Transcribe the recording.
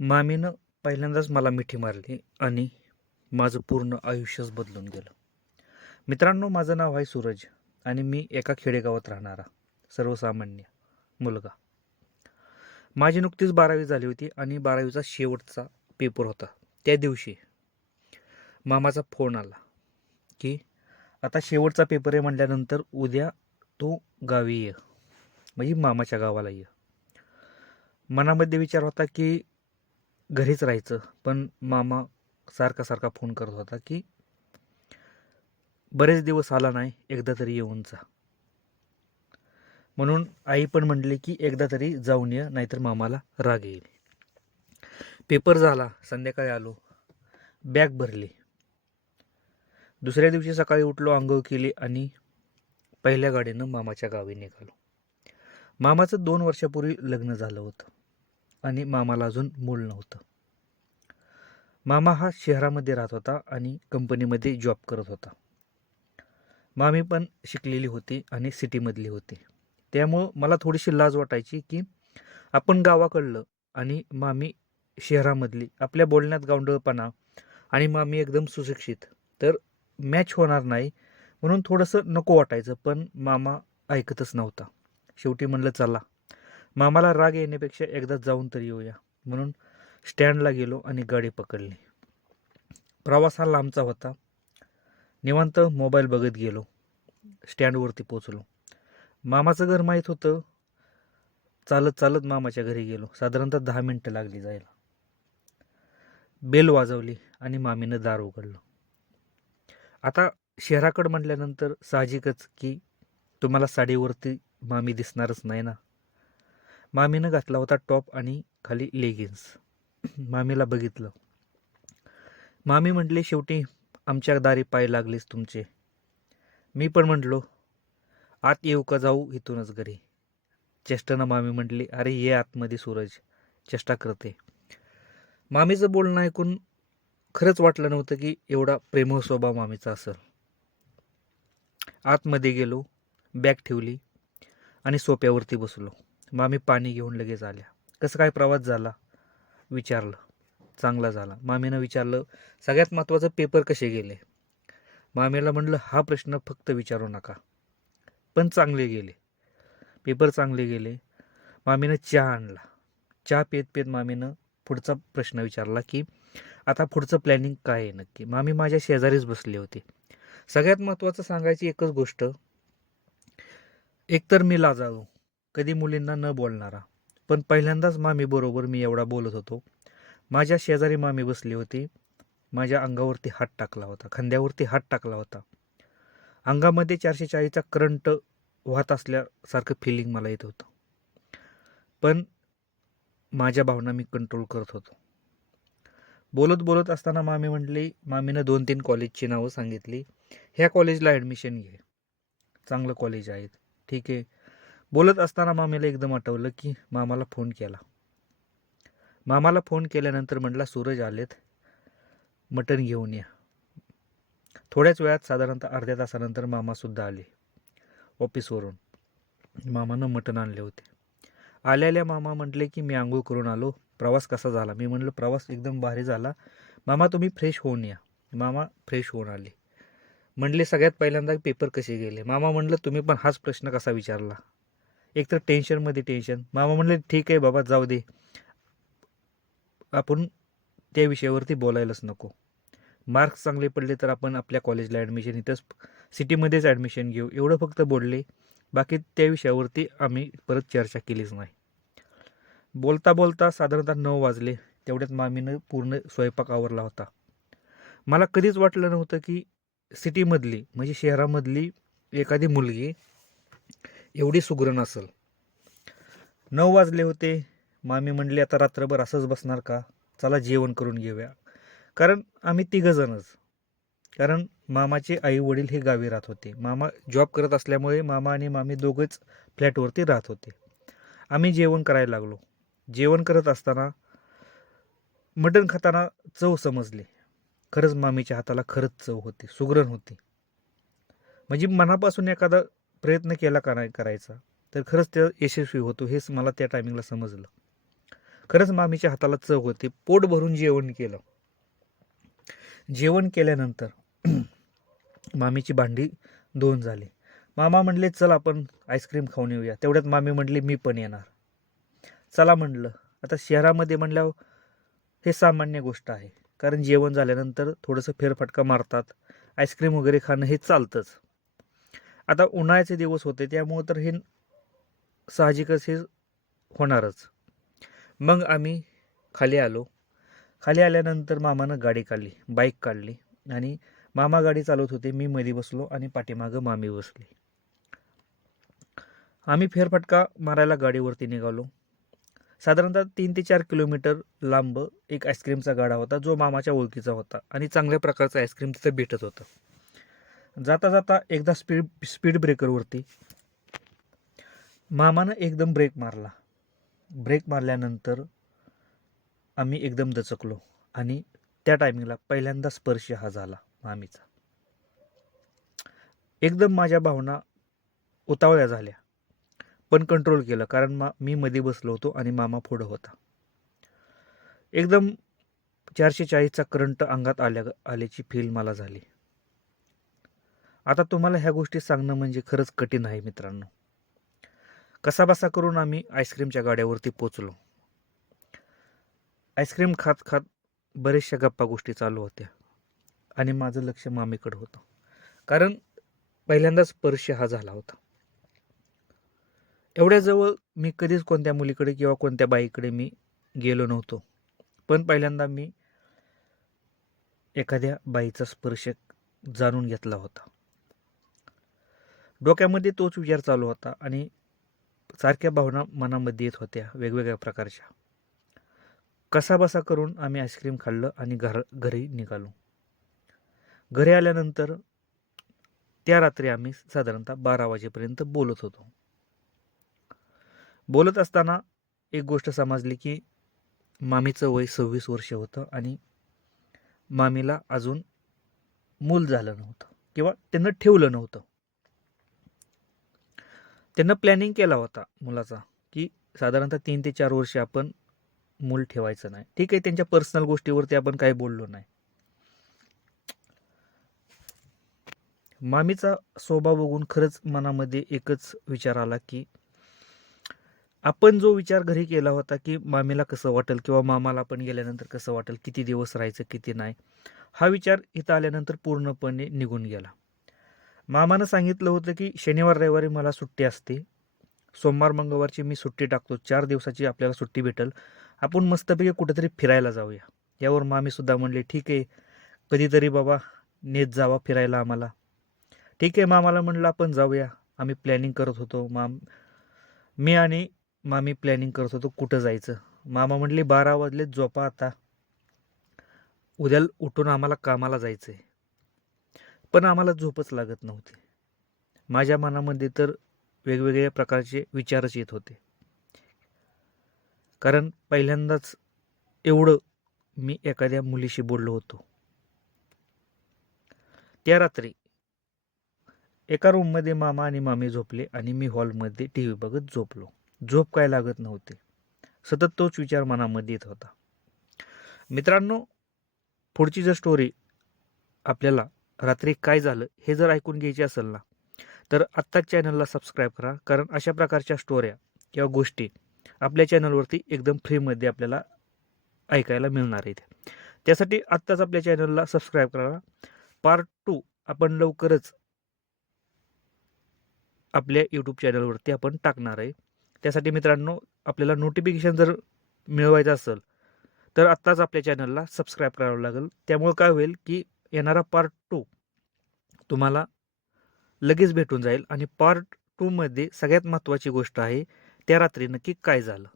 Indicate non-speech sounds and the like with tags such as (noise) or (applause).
मामीनं पहिल्यांदाच मला मिठी मारली आणि माझं पूर्ण आयुष्यच बदलून गेलं. मित्रांनो माझं नाव आहे सूरज आणि मी एका खेडेगावात राहणारा सर्वसामान्य मुलगा. माझी नुकतीच बारावी झाली होती आणि बारावीचा शेवटचा पेपर होता. त्या दिवशी मामाचा फोन आला की आता शेवटचा पेपर आहे म्हटल्यानंतर उद्या तू गावी ये. म्हणजे मामाच्या गावाला ये. मनामध्ये विचार होता की घरीच राहायचं. पण मामा सारखा सारखा फोन करत होता की बरेच दिवस आला नाही एकदा तरी येऊन जा. म्हणून आई पण म्हणली की एकदा तरी जाऊन ये नाहीतर मामाला राग येईल. पेपर झाला संध्याकाळी आलो. बॅग भरली. दुसऱ्या दिवशी सकाळी उठलो आंघोळ केली आणि पहिल्या गाडीनं मामाच्या गावी निघालो. मामाचं दोन वर्षापूर्वी लग्न झालं होतं. आणि मामाला अजून मूल नव्हतं. मामा हा शहरामध्ये राहत होता आणि कंपनीमध्ये जॉब करत होता. मामी पण शिकलेली होती आणि सिटीमधली होती. त्यामुळं मला थोडीशी लाज वाटायची की आपण गावाकडलं आणि मामी शहरामधली आपल्या बोलण्यात गावंडळपणा आणि मामी एकदम सुशिक्षित तर मॅच होणार नाही म्हणून थोडंसं नको वाटायचं पण मामा ऐकतच नव्हता. शेवटी म्हणलं चला मामाला राग येण्यापेक्षा एकदा जाऊन तरी येऊया. म्हणून स्टँडला गेलो आणि गाडी पकडली. प्रवास हा लांबचा होता. निवांत मोबाईल बघत गेलो. स्टँडवरती पोचलो मामाचं घर माहीत होतं. चालत चालत मामाच्या घरी गेलो. साधारणतः दहा मिनटं लागली जायला. बेल वाजवली आणि मामीनं दार उघडलं. आता शहराकडं म्हटल्यानंतर साहजिकच की तुम्हाला साडीवरती मामी दिसणारच नाही ना? मामीनं घातला होता टॉप आणि खाली लेगिन्स. मामीला बघितलं. मामी म्हटली शेवटी आमच्या दारी पाय लागलेच तुमचे. मी पण म्हटलो आत येऊ का जाऊ इथूनच घरी? चेष्टानं मामी म्हटली अरे ये आतमध्ये सूरज चेष्टा करते. मामीचं बोलणं ऐकून खरंच वाटलं नव्हतं की एवढा प्रेमळ स्वभाव मामीचा असेल. आतमध्ये गेलो बॅग ठेवली आणि सोप्यावरती बसलो. मामी पाणी घेऊन लगेच आल्या. कसं काय प्रवास झाला? विचारलं. चांगला झाला. मामीनं विचारलं सगळ्यात महत्त्वाचं पेपर कसे गेले? मामीला म्हणलं हा प्रश्न फक्त विचारू नका. पण चांगले गेले. पेपर चांगले गेले. मामीनं चहा आणला. चहा पेत पेत मामीनं पुढचा प्रश्न विचारला की आता पुढचं प्लॅनिंग काय आहे नक्की? मामी माझ्या शेजारीच बसली होती. सगळ्यात महत्त्वाचं सांगायची एकच गोष्ट. एकतर मी लाजाळू. कधी मुलींना न बोलणारा. पण पहिल्यांदाच मामीबरोबर मी एवढा बोलत होतो. माझ्या शेजारी मामी बसली होती. माझ्या अंगावरती हात टाकला होता. खांद्यावरती हात टाकला होता. अंगामध्ये चारशे चाळीसचा करंट वाहत असल्यासारखं फिलिंग मला येत होतं. पण माझ्या भावना मी कंट्रोल करत होतो. बोलत बोलत असताना मामी म्हटली मामीनं दोन तीन कॉलेजची नावं सांगितली. ह्या कॉलेजला ॲडमिशन घे. चांगलं कॉलेज आहेत. ठीक आहे. बोलत असताना मामीला एकदम आठवलं की मामाला फोन केला. मामाला फोन केल्यानंतर म्हटला सूरज आलेत मटण घेऊन या. थोड्याच वेळात साधारणतः अर्ध्या तासानंतर मामासुद्धा आले ऑफिसवरून मामानं मटण आणले होते. आल्याल्या मामा म्हटले की मी आंघोळ करून आलो. प्रवास कसा झाला? मी म्हटलं प्रवास एकदम भारी झाला. मामा तुम्ही फ्रेश होऊन या. मामा फ्रेश होऊन आले. म्हणले सगळ्यात पहिल्यांदा पेपर कसे गेले? मामा म्हणलं तुम्ही पण हाच प्रश्न कसा विचारला? एक तर टेन्शनमध्ये टेन्शन मामा म्हणले ठीक आहे बाबा जाऊ दे. आपण त्या विषयावरती बोलायलाच नको. मार्क्स चांगले पडले तर आपण आपल्या कॉलेजला ॲडमिशन इथंच सिटीमध्येच ॲडमिशन घेऊ. एवढं फक्त बोलले. बाकी त्या विषयावरती आम्ही परत चर्चा केलीच नाही. बोलता बोलता साधारणतः नऊ वाजले. तेवढ्यात मामीनं पूर्ण स्वयंपाक आवरला होता. मला कधीच वाटलं नव्हतं की सिटीमधली म्हणजे शहरामधली एखादी मुलगी एवढी सुगरण असेल नऊ वाजले होते. मामी म्हणली आता रात्रभर असंच बसणार का? चला जेवण करून घेऊया. कारण आम्ही तिघंजणच. कारण मामाचे आई वडील हे गावी राहत होते. मामा जॉब करत असल्यामुळे मामा आणि मामी दोघंच फ्लॅटवरती राहत होते. आम्ही जेवण करायला लागलो. जेवण करत असताना मटण खाताना चव समजली. खरंच मामीच्या हाताला खरंच चव होती. सुगरण होती म्हणजे मनापासून एखादा प्रयत्न केला का नाही करायचा. तर खरंच ते यशस्वी होतो हेच मला त्या टायमिंगला समजलं. खरंच मामीच्या हाताला चव होती. पोट भरून जेवण केलं. जेवण केल्यानंतर (clears throat) मामीची भांडी दोन झाली. मामा म्हणले चल आपण आईस्क्रीम खाऊन येऊया. तेवढ्यात मामी म्हणले मी पण येणार. चला म्हणलं. आता शहरामध्ये म्हणल्यावर हे सामान्य गोष्ट आहे. कारण जेवण झाल्यानंतर थोडंसं फेरफटका मारतात. आईस्क्रीम वगैरे खाणं हे चालतंच. आता उन्हाळ्याचे दिवस होते त्यामुळं तर हे साहजिकच हे होणारच. मग आम्ही खाली आलो. खाली आल्यानंतर मामानं गाडी काढली बाईक काढली आणि मामा गाडी चालवत होते मी मध्ये बसलो आणि पाठीमागं मामी बसली. आम्ही फेरफटका मारायला गाडीवरती निघालो. साधारणतः तीन ते चार किलोमीटर लांब एक आईस्क्रीमचा गाडा होता जो मामाच्या ओळखीचा होता आणि चांगल्या प्रकारचं आईस्क्रीम तिथं भेटत होतं. जाता जाता एकदा स्पीड स्पीड ब्रेकरवरती मामानं एकदम ब्रेक मारला. ब्रेक मारल्यानंतर आम्ही एकदम दचकलो आणि त्या टायमिंगला पहिल्यांदा स्पर्श हा झाला मामीचा. एकदम माझ्या भावना उतावळ्या झाल्या. पण कंट्रोल केलं कारण मा मी मध्ये बसलो होतो आणि मामा पुढं होता. एकदम चारशे चाळीसचा करंट अंगात आल्या आल्याची फील मला झाली. आता तुम्हाला ह्या गोष्टी सांगणं म्हणजे खरंच कठीण आहे मित्रांनो. कसाबसा करून आम्ही आईस्क्रीमच्या गाड्यावरती पोचलो. आईस्क्रीम खात खात बरेचशा गप्पा गोष्टी चालू होत्या. आणि माझं लक्ष मामीकडं होतं. कारण पहिल्यांदाच स्पर्श हा झाला होता. एवढ्याजवळ मी कधीच कोणत्या मुलीकडे किंवा कोणत्या बाईकडे मी गेलो नव्हतो. पण पहिल्यांदा मी एखाद्या बाईचा स्पर्श जाणून घेतला होता. डोक्यामध्ये तोच विचार चालू होता आणि सारख्या भावना मनामध्ये येत होत्या वेगवेगळ्या प्रकारच्या. कसाबसा करून आम्ही आईस्क्रीम खाल्लं आणि घर घरी निघालो. घरी आल्यानंतर त्या रात्री आम्ही साधारणतः बारा वाजेपर्यंत बोलत होतो. बोलत असताना एक गोष्ट समजली की मामीचं वय सव्वीस वर्ष होतं आणि मामीला अजून मूल झालं नव्हतं किंवा त्यांना ठेवलं नव्हतं. त्यांना प्लॅनिंग केला होता मुलाचा की साधारणतः तीन ते चार वर्ष आपण मूल ठेवायचं नाही. ठीक आहे त्यांच्या पर्सनल गोष्टीवरती आपण काही बोललो नाही. मामीचा स्वभाव बघून खरंच मनामध्ये एकच विचार आला की आपण जो विचार घरी केला होता की मामीला कसं वाटेल किंवा मामाला पण गेल्यानंतर कसं वाटेल किती दिवस राहायचं किती नाही हा विचार इथं आल्यानंतर पूर्णपणे निघून गेला. मामानं सांगितलं होतं की शनिवार रविवारी मला सुट्टी असते. सोमवार मंगळवारची मी सुट्टी टाकतो. चार दिवसाची आपल्याला सुट्टी भेटेल. आपण मस्तपैकी कुठेतरी फिरायला जाऊया. यावर मामीसुद्धा म्हणले ठीक आहे. कधीतरी बाबा नेत जावा फिरायला आम्हाला. ठीक आहे. मामाला म्हणलं आपण जाऊया. आम्ही प्लॅनिंग करत होतो. माम मी आणि मामी प्लॅनिंग करत होतो कुठं जायचं. मामा म्हणले बारा वाजले झोपा आता. उद्या उठून आम्हाला कामाला जायचं आहे पण आम्हाला झोपच लागत नव्हती. माझ्या मनामध्ये तर वेगवेगळ्या प्रकारचे विचारच येत होते. कारण पहिल्यांदाच एवढं मी एखाद्या मुलीशी बोललो होतो. त्या रात्री एका रूममध्ये मामा आणि मामी झोपले आणि मी हॉलमध्ये टी व्ही बघत झोपलो. झोप काय लागत नव्हते. सतत तोच विचार मनामध्ये येत होता. मित्रांनो पुढची जर स्टोरी आपल्याला रात्री काय झालं हे जर ऐकून घ्यायचे असेल ना तर आत्ताच चॅनलला सबस्क्राईब करा. कारण अशा प्रकारच्या स्टोऱ्या किंवा गोष्टी आपल्या चॅनलवरती एकदम फ्रीमध्ये आपल्याला ऐकायला मिळणार आहेत. त्यासाठी आत्ताच आपल्या चॅनलला सबस्क्राईब करा. पार्ट टू आपण लवकरच आपल्या यूट्यूब चॅनलवरती आपण टाकणार आहे. त्यासाठी मित्रांनो आपल्याला नोटिफिकेशन जर मिळवायचं असेल तर आत्ताच आपल्या चॅनलला सबस्क्राईब करावं लागेल. त्यामुळे काय होईल की येणारा पार्ट टू तुम्हाला लगेच भेटून जाईल. आणि पार्ट टूमध्ये सगळ्यात महत्त्वाची गोष्ट आहे त्या रात्री नक्की काय झालं?